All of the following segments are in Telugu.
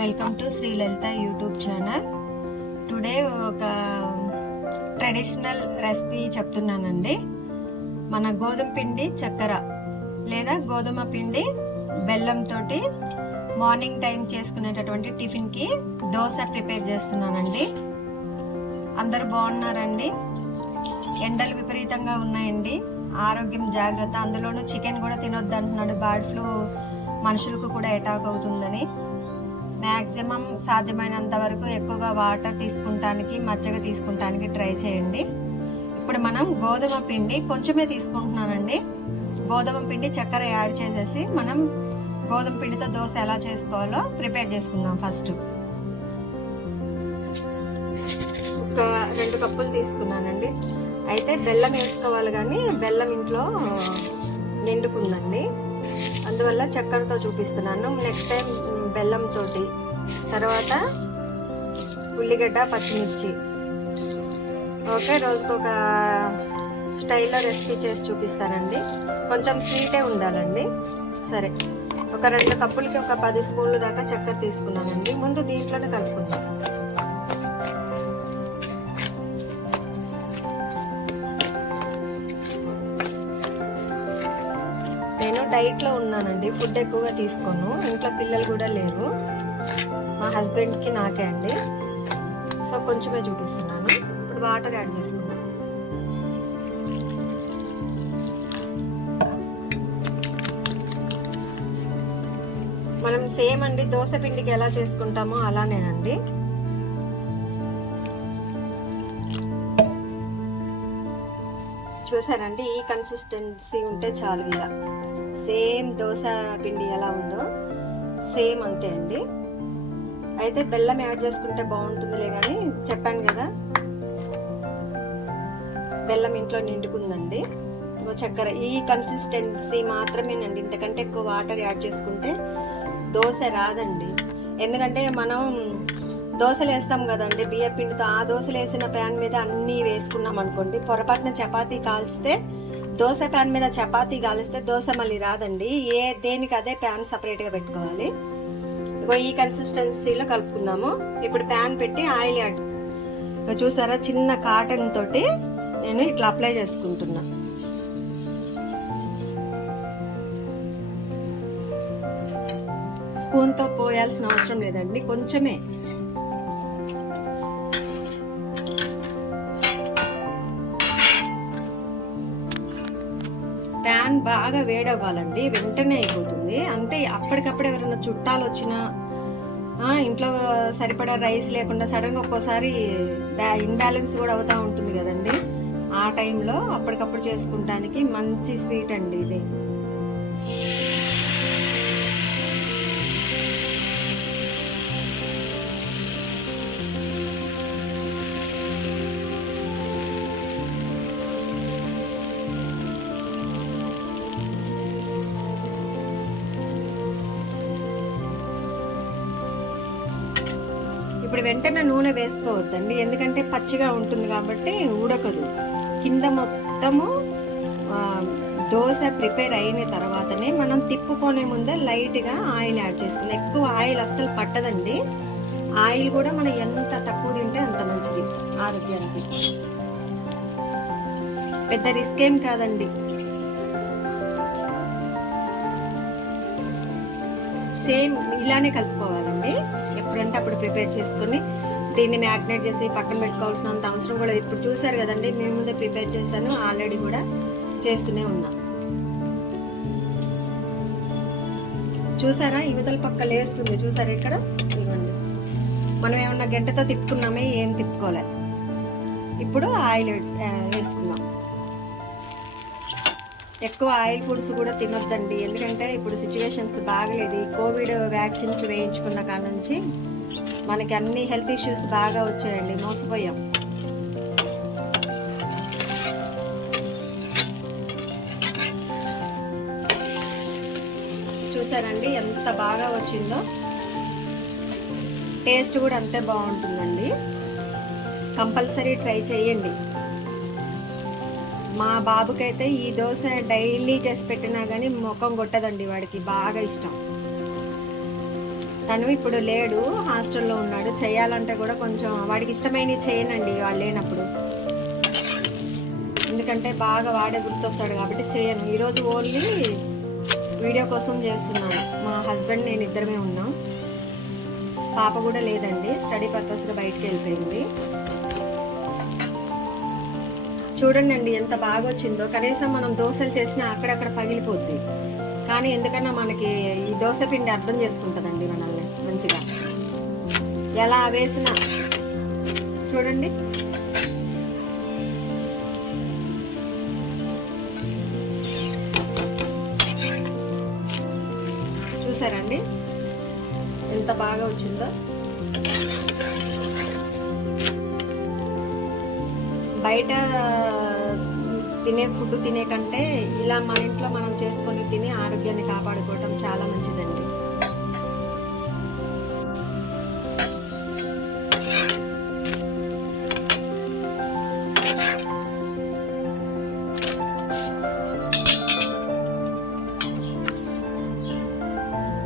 Welcome to Shri Lalitha YouTube channel. Today ఒక ట్రెడిషనల్ రెసిపీ చెప్తున్నానండి. మన గోధుమ పిండి చక్కెర లేదా గోధుమ పిండి బెల్లంతో మార్నింగ్ టైం చేసుకునేటటువంటి టిఫిన్కి దోశ ప్రిపేర్ చేస్తున్నానండి. అందరూ బాగున్నారండి? ఎండలు విపరీతంగా ఉన్నాయండి, ఆరోగ్యం జాగ్రత్త. అందులోనూ చికెన్ కూడా తినొద్దు అంటున్నాడు, బర్డ్ ఫ్లూ మనుషులకు కూడా అటాక్ అవుతుందని. మ్యాక్సిమం సాధ్యమైనంత వరకు ఎక్కువగా వాటర్ తీసుకుంటానికి, మజ్జిగ తీసుకుంటానికి ట్రై చేయండి. ఇప్పుడు మనం గోధుమ పిండి కొంచెమే తీసుకుంటున్నానండి. గోధుమ పిండి చక్కెర యాడ్ చేసేసి మనం గోధుమ పిండితో దోశ ఎలా చేసుకోవాలో ప్రిపేర్ చేసుకుందాం. ఫస్ట్ ఒక 2 కప్పులు తీసుకున్నానండి. అయితే బెల్లం వేసుకోవాలి, కానీ బెల్లం ఇంట్లో నిండుకుందండి, అందువల్ల చక్కెరతో చూపిస్తున్నాను. నెక్స్ట్ టైం బెల్లంతో, తర్వాత ఉల్లిగడ్డ, పచ్చిమిర్చి. ఓకే, రోజుకు ఒక స్టైల్లో రెసిపీ చేసి చూపిస్తానండి. కొంచెం స్వీటే ఉండాలండి. సరే, ఒక 2 కప్పులకి ఒక 10 స్పూన్లు దాకా చక్కెర తీసుకున్నానండి. ముందు దీంట్లోనే కలుపుకుందాం. నేను డైట్లో ఉన్నానండి, ఫుడ్ ఎక్కువగా తీసుకోను. ఇంట్లో పిల్లలు కూడా లేరు, మా హస్బెండ్కి నాకే అండి. సో కొంచెమే చూపిస్తున్నాను. ఇప్పుడు వాటర్ యాడ్ చేసుకుందాం. మనం సేమ్ అండి దోశ పిండికి ఎలా చేసుకుంటామో అలానేనండి. చూసారండి, ఈ కన్సిస్టెన్సీ ఉంటే చాలు. ఇలా సేమ్ దోశ పిండి ఎలా ఉందో సేమ్ అంతే అండి. అయితే బెల్లం యాడ్ చేసుకుంటే బాగుంటుందిలే, కానీ చెప్పాను కదా బెల్లం ఇంట్లో నిండుకుందండి. చక్కెర ఈ కన్సిస్టెన్సీ మాత్రమేనండి. ఇంతకంటే ఎక్కువ వాటర్ యాడ్ చేసుకుంటే దోశ రాదండి. ఎందుకంటే మనం దోశలు వేస్తాం కదండి బియ్య పిండితో, ఆ దోశలు వేసిన ప్యాన్ మీద అన్నీ వేసుకున్నాం అనుకోండి, పొరపాటున చపాతీ కాల్చితే, దోశ ప్యాన్ మీద చపాతీ కాలిస్తే దోశ మళ్ళీ రాదండి. దేనికి అదే ప్యాన్ సపరేట్గా పెట్టుకోవాలి. ఈ కన్సిస్టెన్సీలో కలుపుకుందాము. ఇప్పుడు ప్యాన్ పెట్టి ఆయిల్ యాడ్. చూసారా, చిన్న కాటన్ తోటి నేను ఇట్లా అప్లై చేసుకుంటున్నా. స్పూన్తో పోయాల్సిన అవసరం లేదండి, కొంచెమే. ప్యాన్ బాగా వేడవ్వాలండి, వెంటనే అయిపోతుంది. అంటే అప్పటికప్పుడు ఎవరైనా చుట్టాలు వచ్చినా, ఇంట్లో సరిపడా రైస్ లేకుండా సడన్గా ఒక్కోసారి ఇన్బ్యాలెన్స్ కూడా అవుతూ ఉంటుంది కదండి. ఆ టైంలో అప్పటికప్పుడు చేసుకుంటానికి మంచి స్వీట్ అండి ఇది. ఇప్పుడు వెంటనే నూనె వేసుకోవద్దండి, ఎందుకంటే పచ్చిగా ఉంటుంది కాబట్టి ఉడకదు. కింద మొత్తము దోశ ప్రిపేర్ అయిన తర్వాతనే మనం తిప్పుకొనే ముందే లైట్గా ఆయిల్ యాడ్ చేసుకుని. ఎక్కువ ఆయిల్ అస్సలు పట్టదండి. ఆయిల్ కూడా మనం ఎంత తక్కువ తింటే అంత మంచిది ఆరోగ్యానికి. పెద్ద రిస్క్ ఏం కాదండి. సేమ్ ఇలానే కలుపుకోవాలండి. ఎప్పుడంటే అప్పుడు ప్రిపేర్ చేసుకుని దీన్ని మ్యాగ్నేట్ చేసి పక్కన పెట్టుకోవాల్సినంత అవసరం కూడా. ఇప్పుడు చూసారు కదండి, మేము ముందే ప్రిపేర్ చేశాను, ఆల్రెడీ కూడా చేస్తూనే ఉన్నా. చూసారా, యువతల పక్క లేస్తుంది. చూసారా ఇక్కడ, ఇవ్వండి. మనం ఏమన్నా గంటతో తిప్పుకున్నామే, ఏం తిప్పుకోలే. ఇప్పుడు ఆయిల్ వేసుకున్నాం. ఎక్కువ ఆయిల్ ఫుడ్స్ కూడా తినొద్దండి, ఎందుకంటే ఇప్పుడు సిచ్యువేషన్స్ బాగలేదు. కోవిడ్ వ్యాక్సిన్స్ వేయించుకున్న కాడ నుంచి మనకి అన్ని హెల్త్ ఇష్యూస్ బాగా వచ్చాయండి, మోసపోయాం. చూసారండి ఎంత బాగా వచ్చిందో. టేస్ట్ కూడా అంతే బాగుంటుందండి. కంపల్సరీ ట్రై చేయండి. మా బాబుకైతే ఈ దోశ డైలీ చేసి పెట్టినా కానీ ముఖం కొట్టదండి, వాడికి బాగా ఇష్టం. తను ఇప్పుడు లేడు, హాస్టల్లో ఉన్నాడు. చేయాలంటే కూడా కొంచెం వాడికి ఇష్టమైనవి చేయనండి వాళ్ళు లేనప్పుడు, ఎందుకంటే బాగా వాడే గుర్తొస్తాడు కాబట్టి చేయను. ఈరోజు ఓన్లీ వీడియో కోసం చేస్తున్నాను. మా హస్బెండ్ నేను ఇద్దరమే ఉన్నాం. పాప కూడా లేదండి, స్టడీ పర్పస్గా బయటికి వెళ్ళిపోయింది. చూడండి అండి ఎంత బాగా వచ్చిందో. కనీసం మనం దోశలు చేసినా అక్కడక్కడ పగిలిపోద్ది, కానీ ఎందుకన్నా మనకి ఈ దోశ పిండి అర్థం చేసుకుంటుందండి మనల్ని మంచిగా. ఎలా వేసినా చూడండి, చూసారండి ఎంత బాగా వచ్చిందో. బయట తినే ఫుడ్ తినే కంటే ఇలా మన ఇంట్లో మనం చేసుకొని తిని ఆరోగ్యాన్ని కాపాడుకోవటం చాలా మంచిదండి.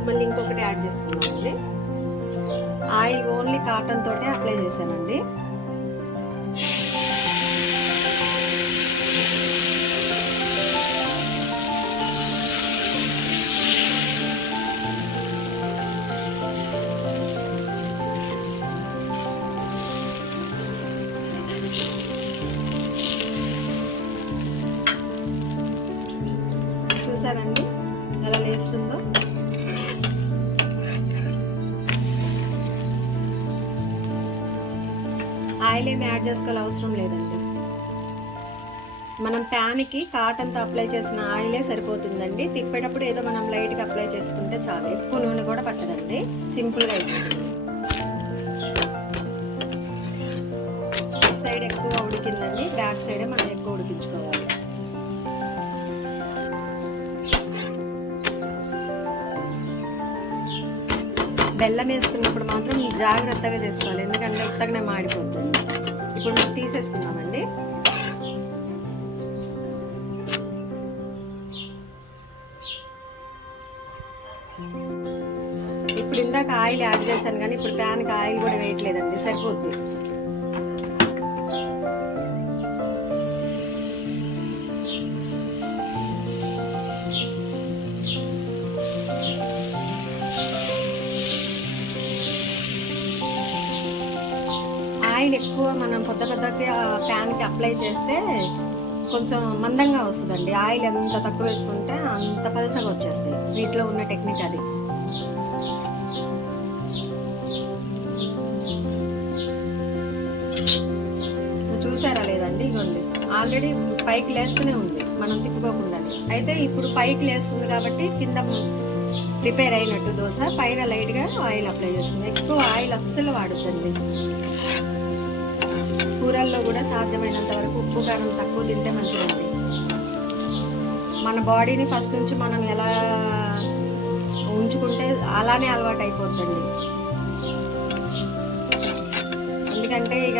మళ్ళీ ఇంకొకటి యాడ్ చేసుకున్నామండి. ఆయిల్ ఓన్లీ కాటన్ తోటే అప్లై చేశానండి. చూసారండి ఎలా లేస్తుందో. ఆయిల్ ఏమి యాడ్ చేసుకోవాలి అవసరం లేదండి. మనం ప్యాన్కి కాటన్తో అప్లై చేసిన ఆయిలే సరిపోతుందండి. తిప్పేటప్పుడు ఏదో మనం లైట్గా అప్లై చేసుకుంటే చాలు, ఎక్కువ నూనె కూడా పట్టదండి, సింపుల్గా అయిపోతుంది. సైడ్ ఎక్కువ ఉడికిందండి, బ్యాక్ సైడే మనం ఎక్కువ ఉడికించుకోవాలి. బెల్లం వేసుకున్నప్పుడు మాత్రం జాగ్రత్తగా చేసుకోవాలి, ఎందుకంటే ఉత్తగానే మాడిపోతుంది. ఇప్పుడు మనం తీసేసుకున్నామండి. ఇప్పుడు ఇందాక ఆయిల్ యాడ్ చేశాను కానీ ఇప్పుడు ప్యాన్కి ఆయిల్ కూడా వేయట్లేదండి, సరిపోద్ది. ఆయిల్ ఎక్కువ మనం పెద్దగా ప్యాన్కి అప్లై చేస్తే కొంచెం మందంగా వస్తుందండి. ఆయిల్ ఎంత తక్కువ వేసుకుంటే అంత పలచగా వచ్చేస్తాయి. వీటిలో ఉన్న టెక్నిక్ అది. చూసారా లేదండి, ఇవ్వండి ఆల్రెడీ పైకి లేస్తూనే ఉంది, మనం తిప్పుకోకుండా. అయితే ఇప్పుడు పైకి లేస్తుంది కాబట్టి కింద ప్రిపేర్ అయినట్టు దోశ, పైన లైట్గా ఆయిల్ అప్లై చేసుకుంది. ఎక్కువ ఆయిల్ అస్సలు వాడుతుంది. కూరల్లో కూడా సాధ్యమైనంత వరకు ఉప్పు కారం తక్కువ తింటే మంచిదండి. మన బాడీని ఫస్ట్ నుంచి మనం ఎలా ఉంచుకుంటే అలానే అలవాటు అయిపోతుంది. ఎందుకంటే ఇక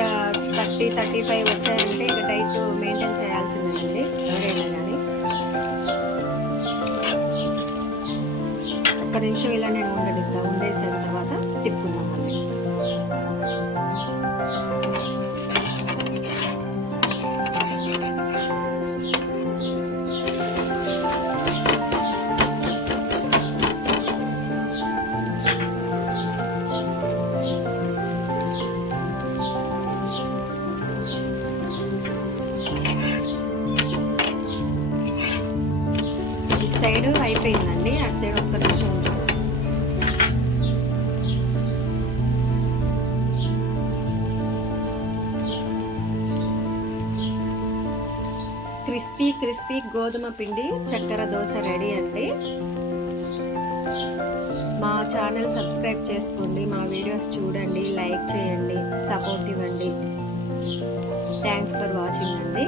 30-35 వచ్చాయంటే ఇక డైట్ మెయింటైన్ చేయాల్సిందేనండి ఎవరైనా కానీ. ఒక్క నిమిషం ఇలా నేను ఉండేసిన తర్వాత తిప్పుకున్నామండి. సైడ్ అయిపోయిందండి, అటు సైడ్ ఒక్క నిమిషం ఉంచాలి. క్రిస్పీ గోధుమ పిండి చక్కెర దోశ రెడీ అండి. మా ఛానల్ సబ్స్క్రైబ్ చేసుకోండి, మా వీడియోస్ చూడండి, లైక్ చేయండి, సపోర్ట్ ఇవ్వండి. థ్యాంక్స్ ఫర్ వాచింగ్ అండి.